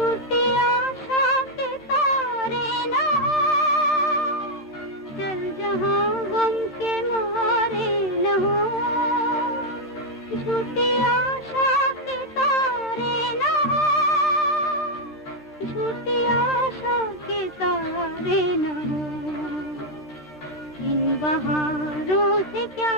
झूठी आशा के तारे न हो, चल जहाँ गम के मारे न हो। झूठी आशा के तारे न हो, झूठी आशा के तारे न हो। इन बहारों से क्या